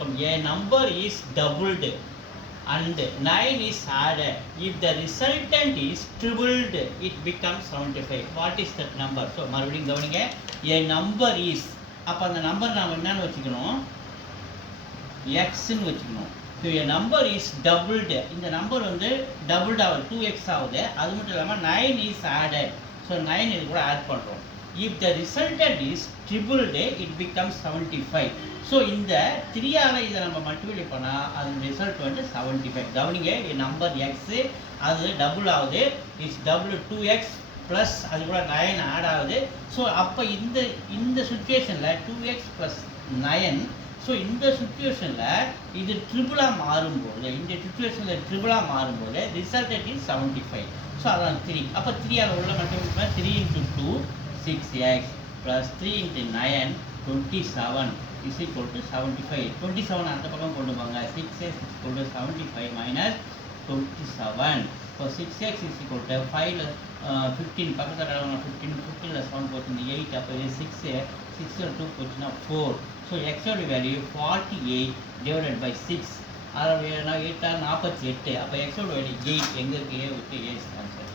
இருக்கும் a number is doubled and 9 is added. If the resultant is tripled, it becomes 75. What is that number? So மறுபடியும் கவனிங்க, a number is, அப்போ அந்த number நாம் என்னன்னு வச்சுக்கணும், எக்ஸ்ன்னு வச்சுக்கணும். So a number is doubled, இந்த நம்பர் வந்து டபுள்ட் ஆகுது, 2x ஆகுது. அது மட்டும் இல்லாமல் 9 is added. ஸோ 9 இது கூட ஆட் பண்ணுறோம். If the resultant is tripled, it becomes 75. So இந்த 3ஆல் இதை நம்ம மல்டிப்ளை பண்ணால் அது ரிசல்ட் வந்து 75. கவனிங்க, நம்பர் எக்ஸு அது டபுள் ஆகுது, இட்ஸ் டபுள் 2x ப்ளஸ் அது கூட 9 ஆட் ஆகுது. ஸோ அப்போ இந்த சுச்சுவேஷனில் 2x ப்ளஸ் 9, ஸோ இந்த சுச்சுவேஷனில் இது ட்ரிபிளாக மாறும்போது, இந்த சுச்சுவேஷனில் ட்ரிபிளாக மாறும்போது ரிசல்டட் இஸ் 75. ஸோ அதான் 3. அப்போ 3ஆல் உள்ள multiply 3 × 2 6x plus 3 × 9 27 is equal to 75. 27 அந்த பக்கம் கொண்டு போங்க. 6x is equal to 75 minus 27. So 6x is equal to 5 15 பக்கத்தில் கடவுங்க 15 + 7 போச்சுன்னா 8. அப்போ இது 6 2 போச்சுன்னா 4. ஸோ எக்ஸோட வேல்யூ 48 divided by 6. அதில் 8 48. அப்போ எக்ஸோட வேல்யூ 8. எங்கே இருக்கு? A விட்டு A ஆன்சர்.